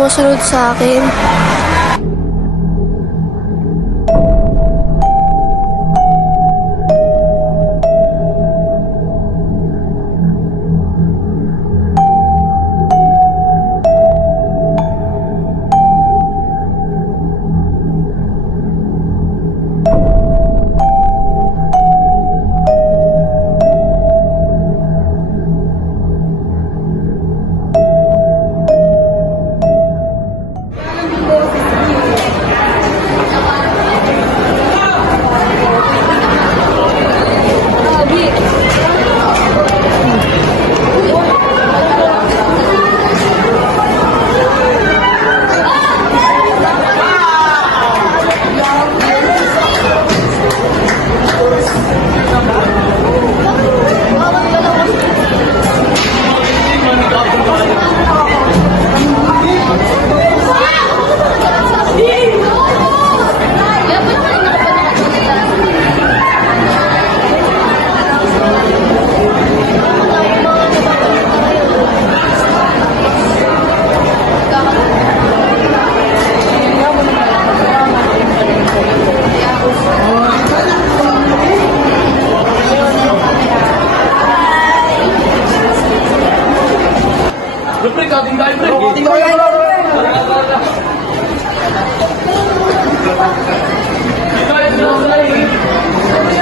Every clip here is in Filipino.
sumusunod sa akin.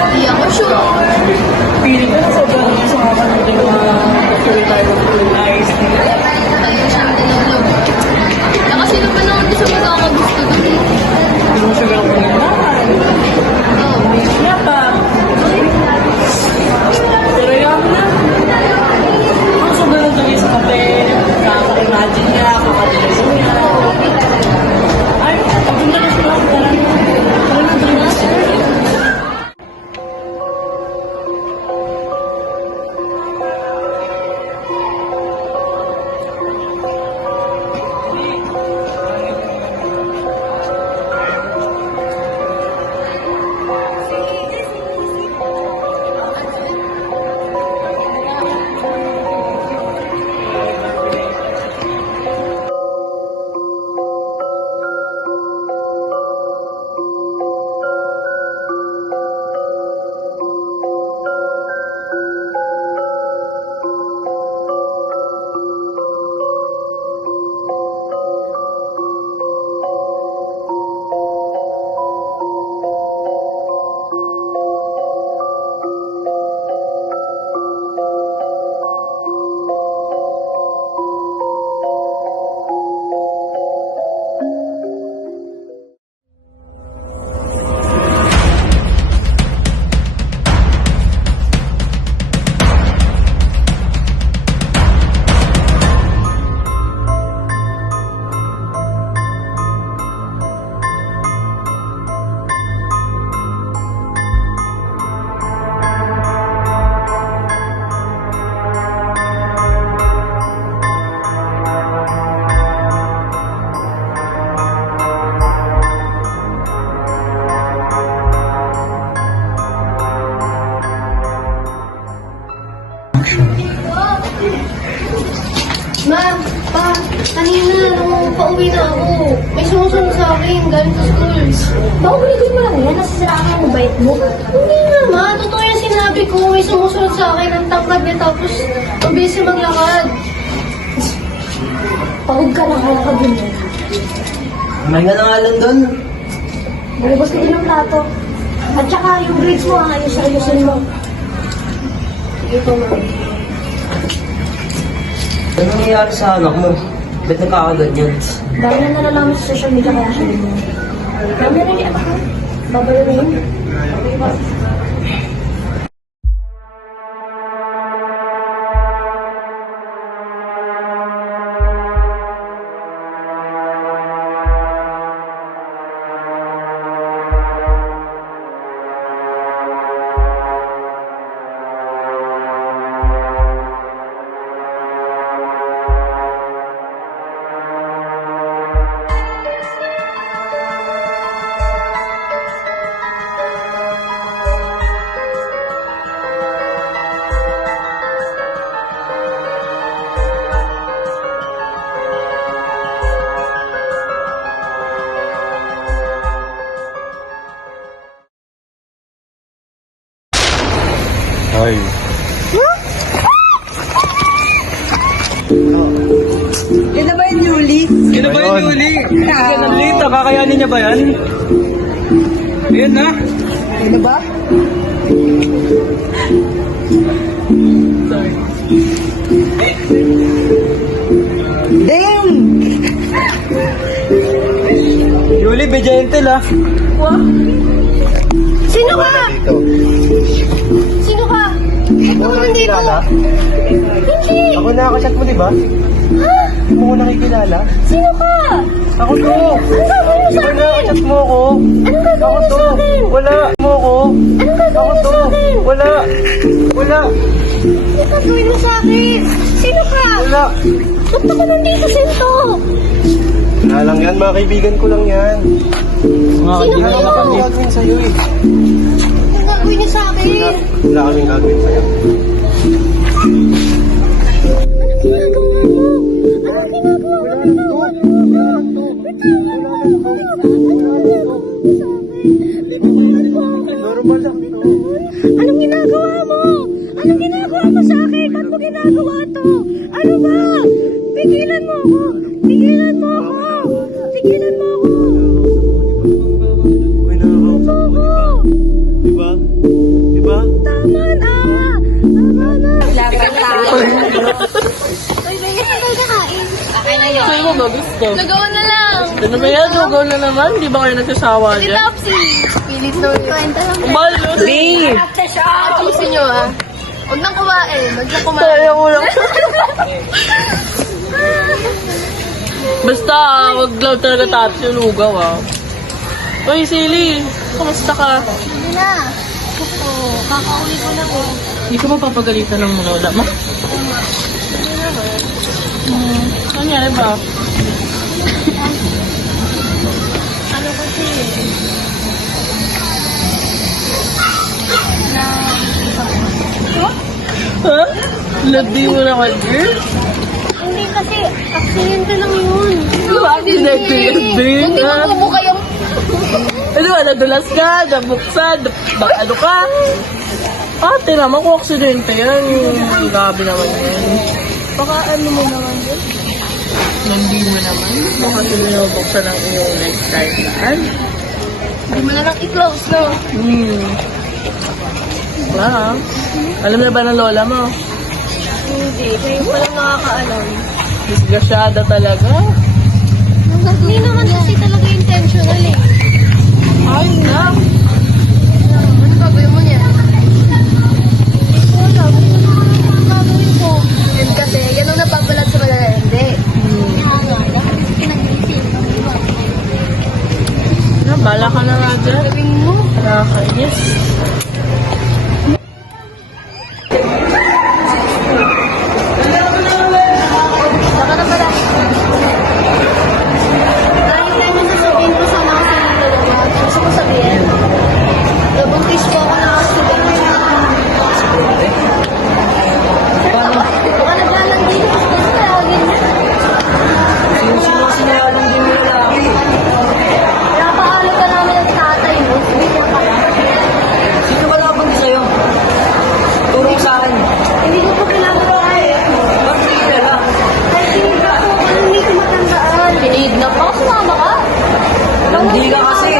Hindi ako sure. Feeling ko na sobrang sa mga kanutin ko na tuloy tayo ng ayos nila. Tayo siyang tinulog. Kasi naman ako hindi siya magkakagusto dun eh. Hindi mo siya gawin ko naman. Wala pa. Pero yan na. Ang sobrang tuloy sa kape. Kaka-imagine niya, kaka-dress niya. Ay, pagpunta na siya lang. Ma, pa, kanina nung pauwi na ako, may sumusunod sa akin galing sa school. Baka ulitin mo lang yan, nasisiraan ka ng bait mo. Hindi na, ma. Totoo yung sinabi ko. May sumusunod sa akin ang tangkad niya tapos ang busy maglakad. Pagod ka lang, kaya ka din. May nga na nga lang doon. Nalabas ka din ng plato. At saka yung grades mo, ayos-ayusin mo. Sige po, ma. Ano nangyayari sa anak mo? Ba't nagkakaganyan? Dahil na nalalaman sa social media kaya siya din. Dami rin yung anak ko. Babayarin. Ay. Yan na ba yung Yuli? Yan na ba yung Yuli? Yan na. Lita, kakayanin niya ba yan? Ayan na. Yan na ba? Sorry. Damn! Yuli, be gentle ah. Sino ka? Sino ka? Ito ka nandito. Hindi. Ako nakakachat mo, di ba? Ha? Hindi mo ko nakikilala. Sino ka? Ako to. Anong gagawin mo Di sa ba akin? nakakachat mo ako? Anong gagawin Ako mo to. sa akin? Wala. Mo ako. Anong Ako gagawin mo to. sa akin? Wala. Wala. Anong gagawin mo sa akin? Sino ka? Wala. Ba't ako nandito, Sinto? Wala lang yan, mga kaibigan ko lang yan. Mga Sino kaibigan ko kayo? lang gagawin sa'yo eh. Anong gagawin niyo sa akin? Wala kaming gagawin sa'yo. Anong ginagawa mo? Anong ginagawa mo? Bitawan mo ako. Bitawan mo ako. Bitawan mo ako. Normal lang to. Anong ginagawa mo? Anong ginagawa mo sa akin? Ba't mo ginagawa to? Ano ba? Pigilan mo ako! Pigilan mo ako! Pigilan mo ako! Uy, nakakausap mo, di ba? Di ba? Di ba? Tama na! Tama na! Akin na yun. Sa'yo mo ba gusto? Nagawa na lang. Ano ba yan? Lugaw na naman? Di ba kayo nagsasawa Si dyan? Topsy. Pilit na yung kwenta lang. Malo! Di! Ayusin nyo ah. Huwag nang kumain. Huwag nang kumain. Ayaw ko lang. Basta, wag lang talaga tapos yung lugaw ah. Uy, Silly! Kamusta ka? Hindi na. Oo, kakauwi ko na ko. Hindi ka mapapagalitan ng lola mo? Ano nangyari ba? Ano kasi? Ha? Ladi mo naman, girl? Hindi kasi, aksidente lang yun. Bakit nag-grade? Hindi Ha? mo kayong... Ano ba, nadulas ka, nabuksan, ano ka? Naman kung aksidente yan. Grabe naman yan. Baka ano mo naman yun? Hindi mo naman. Baka sinubuksan ng iyong next time daan. Hindi mo na lang i-close, no? Wala. Alam na ba ng lola mo? Hindi, kayo palang nakakaalam. Disgasyada talaga. Hindi naman kasi talaga intentional eh. Ay na. Ano gagawin mo niya? Wala, ano gagawin ko? Yun kasi, yan ang napapalat sa malalende. Bala ka na nga dyan. Gawin mo. Nakakainis. Saka na pala. Dahil tayo na sasabihin ko sa mga dalawa. Gusto ko sabihin. Nabuntis ko ako ng accident. Baka naglalang dito. Basta tawagin mo. Sinasalang din mo lalaki. Napakalo ka namin ng tatay mo. Hindi ko pa. Sino ba labang sa'yo? Turo sa akin. Hindi ko pa kinakabahay. Bakit sige pera? Kahit hindi ko, hindi ko matandaan. Pinid na pa. Sumama ka. Hindi ka kasi.